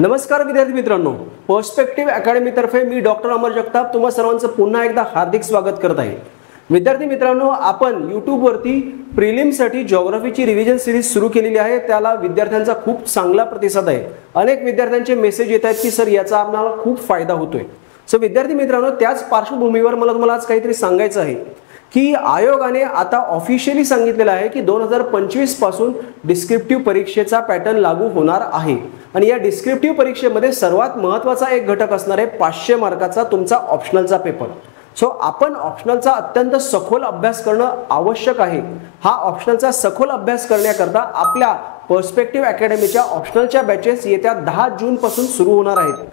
नमस्कार विद्यार्थी मित्रांनो, पर्स्पेक्टिव्ह अकॅडमी तर्फे मी डॉक्टर अमर जगताप तुम्हा सर्वांचं पुन्हा एकदा हार्दिक स्वागत करत आहे। विद्यार्थी मित्रांनो, आपण YouTube वरती प्रिलिम साठी जिओग्राफीची रिव्हिजन सिरीज सुरू केलेली आहे। त्याला विद्यार्थ्यांचा खूप चांगला प्रतिसाद आहे। अनेक विद्यार्थ्यांचे मेसेज येत आहेत की सर याचा आपल्याला खूप फायदा होतोय। सो विद्यार्थी मित्रांनो, त्याच पार्श्वभूमीवर मला तुम्हाला आज काहीतरी सांगायचं आहे की आयोगाने आता ऑफिशियली सांगितलेलं आहे की 2025 पासून डिस्क्रिप्टिव्ह परीक्षेचा पॅटर्न लागू होणार आहे आणि या डिस्क्रिप्टिव्ह परीक्षेमध्ये सर्वात महत्त्वाचा एक घटक असणार आहे 500 मार्काचा तुमचा ऑप्शनलचा पेपर। सो आपण ऑप्शनलचा अत्यंत सखोल अभ्यास करणं आवश्यक आहे। हा ऑप्शनलचा सखोल अभ्यास करण्याकरता आपल्या पर्स्पेक्टिव्ह अकॅडमीच्या ऑप्शनलच्या बॅचेस येत्या 10 जून पासून सुरू होणार आहेत।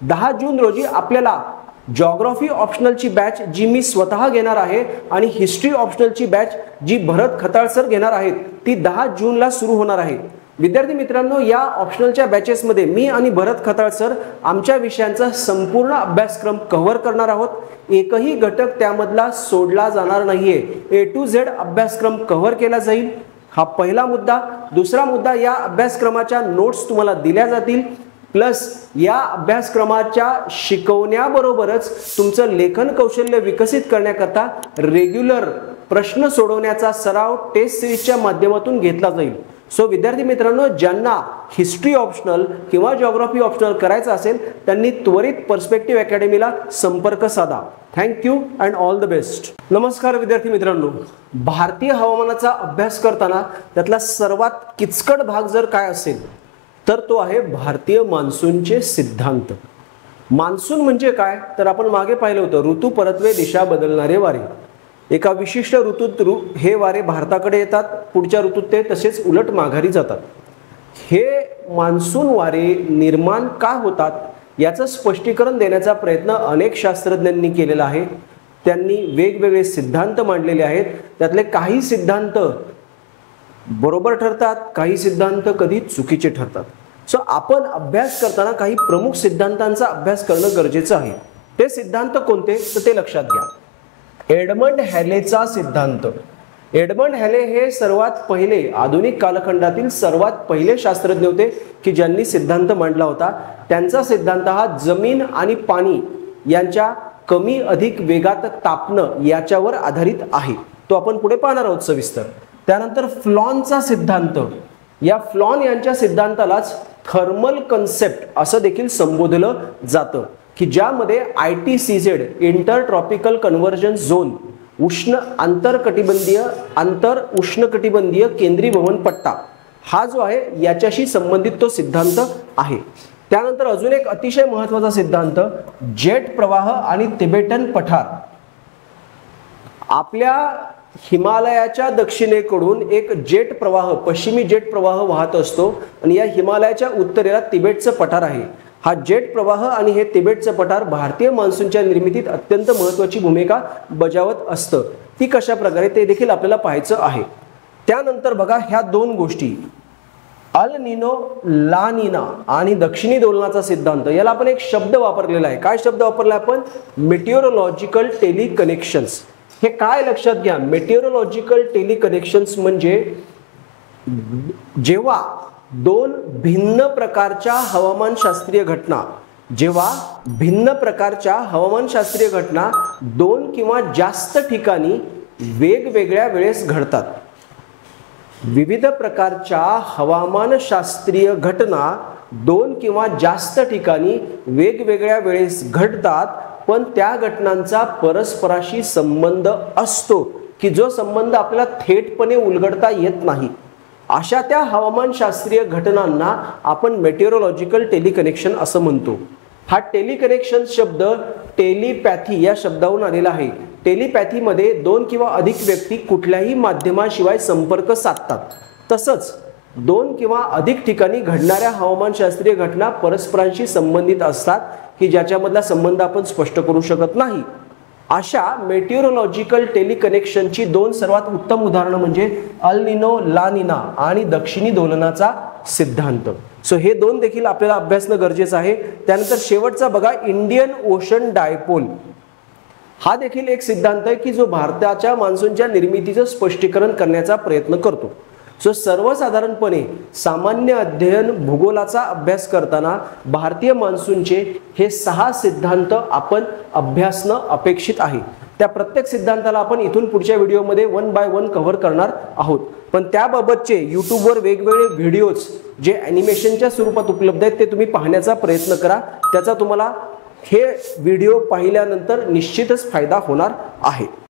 10 जून रोजी आपल्याला जिओग्राफी ऑप्शनलची बॅच जी मी स्वतः घेणार आहे आणि हिस्ट्री ऑप्शनलची बॅच जी भरत खताळ सर घेणार आहेत ती 10 जूनला सुरू होणार आहे। विद्यार्थी मित्रांनो, या ऑप्शनलच्या बॅचेस मध्ये मी आणि भरत खताळ सर आमच्या विषयांचा संपूर्ण अभ्यासक्रम कव्हर करणार आहोत। एकही घटक त्यामधला सोडला जाणार नाहीये। A to Z अभ्यासक्रम कव्हर केला जाईल। हा पहिला मुद्दा। दुसरा मुद्दा, या अभ्यासक्रमाच्या नोट्स तुम्हाला दिल्या जातील प्लस या अभ्यासक्रमाच्या शिकवण्याबरोबरच तुमचं लेखन कौशल्य विकसित करण्याकरता रेग्युलर प्रश्न सोडवण्याचा सराव टेस्ट सिरीजच्या माध्यमातून घेतला जाईल। सो विद्यार्थी मित्रांनो, ज्यांना हिस्ट्री ऑप्शनल किंवा जिओग्राफी ऑप्शनल करायचं असेल त्यांनी त्वरित पर्स्पेक्टिव्ह अकॅडमीला संपर्क साधा। Thank you and all the best. नमस्कार विद्यार्थी मित्रांनो, भारतीय हवामानाचा अभ्यास करताना त्यातला सर्वात किचकट भाग जर काय असेल तर तो आहे भारतीय मान्सूनचे सिद्धांत। मान्सून म्हणजे काय तर आपण मागे पाहिलं होतं, ऋतू परत्वे दिशा बदलणारे वारे। एका विशिष्ट ऋतूत हे वारे भारताकडे येतात, पुढच्या ऋतूत ते तसेच उलट माघारी जातात। हे मान्सून वारे निर्माण का होतात याचं स्पष्टीकरण देण्याचा प्रयत्न अनेक शास्त्रज्ञांनी केलेला आहे। त्यांनी वेगवेगळे सिद्धांत मांडलेले आहेत। त्यातले काही सिद्धांत बरोबर ठरतात, काही सिद्धांत कधी चुकीचे ठरतात। सो आपण अभ्यास करताना काही प्रमुख सिद्धांतांचा अभ्यास करणं गरजेचं आहे। ते सिद्धांत कोणते तर ते लक्षात घ्या। एडमंड हॅलेचा सिद्धांत। एडमंड हॅले हे सर्वात पहिले आधुनिक कालखंडातील सर्वात पहिले शास्त्रज्ञ होते की ज्यांनी सिद्धांत मांडला होता। त्यांचा सिद्धांत हा जमीन आणि पाणी यांच्या कमी अधिक वेगात तापणं याच्यावर आधारित आहे। तो आपण पुढे पाहणार आहोत सविस्तर। त्यानंतर फ्लॉनचा सिद्धांत। या फ्लॉन यांच्या सिद्धांतालाच थर्मल कन्सेप्ट असं देखील संबोधलं जातं की ज्यामध्ये ITCZ inter tropical convergence zone उष्ण आंतर उष्णकटिबंधीय केंद्रीय भवन पट्टा हा जो आहे याच्याशी संबंधित तो सिद्धांत आहे। त्यानंतर अजून एक अतिशय महत्त्वाचा सिद्धांत जेट प्रवाह आणि तिबेटन पठार। आपल्या हिमालयाच्या दक्षिणेकडून एक जेट प्रवाह पश्चिमी जेट प्रवाह वाहत असतो आणि या हिमालयाच्या उत्तरेला तिबेटचं पठार आहे। हा जेट प्रवाह आणि हे तिबेटचं पठार भारतीय मान्सूनच्या निर्मितीत अत्यंत महत्त्वाची भूमिका बजावत असतं। ती कशा प्रकारे ते देखील आपल्याला पाहायचं आहे। त्यानंतर बघा, ह्या दोन गोष्टी अल निनो ला निना आणि दक्षिणी दोलनाचा सिद्धांत, याला आपण एक शब्द वापरलेला आहे। काय शब्द वापरला आपण? मेटिओरोलॉजिकल टेलिकनेक्शन्स। हे काय लक्षात घ्या, मेटिओरोलॉजिकल टेलिकनेक्शन्स म्हणजे जेव्हा दोन भिन्न प्रकारच्या हवामानशास्त्रीय घटना दोन किंवा जास्त ठिकाणी वेगवेगळ्या वेळेस घडतात। विविध प्रकारच्या हवामानशास्त्रीय घटना दोन किंवा जास्त ठिकाणी वेगवेगळ्या वेळेस घडतात, पण त्या घटनांचा परस्पराशी संबंध असतो की जो संबंध आपल्याला थेटपणे उलगडता येत नाही। अशा त्या हवामानशास्त्रीय घटनांना आपण मेटिओरोलॉजिकल टेलिकनेक्शन असं म्हणतो। हा टेलिकनेक्शन शब्द टेलिपॅथी या शब्दावरून आलेला आहे। टेलिपॅथीमध्ये दोन किंवा अधिक व्यक्ती कुठल्याही माध्यमाशिवाय संपर्क साधतात। तसंच दोन किंवा अधिक ठिकाणी घडणाऱ्या हवामानशास्त्रीय घटना परस्परांशी संबंधित असतात की ज्याच्यामधला संबंध आपण स्पष्ट करू शकत नाही। अशा मेटिओरोलॉजिकल टेलिकनेक्शनची दोन सर्वात उत्तम उदाहरणं म्हणजे अल निनो ला निना आणि दक्षिणी दोलनाचा सिद्धांत। सो हे दोन देखील आपल्याला अभ्यासणं गरजेचं आहे। त्यानंतर शेवटचा बघा, इंडियन ओशन डायपोल। हा देखील एक सिद्धांत आहे की जो भारताच्या मान्सूनच्या निर्मितीचं स्पष्टीकरण करण्याचा प्रयत्न करतो। सो सर्वसाधारणपणे सामान्य अध्ययन भूगोलाचा अभ्यास करताना भारतीय मान्सूनचे हे 6 सिद्धांत आपण अभ्यासणं अपेक्षित आहे। त्या प्रत्येक सिद्धांताला आपण इथून पुढच्या व्हिडिओमध्ये 1 बाय 1 कव्हर करणार आहोत। पण त्याबाबतचे यूट्यूबवर वेगवेगळे व्हिडिओज जे ॲनिमेशनच्या स्वरूपात उपलब्ध आहेत ते तुम्ही पाहण्याचा प्रयत्न करा। त्याचा तुम्हाला हे व्हिडिओ पाहिल्यानंतर निश्चितच फायदा होणार आहे।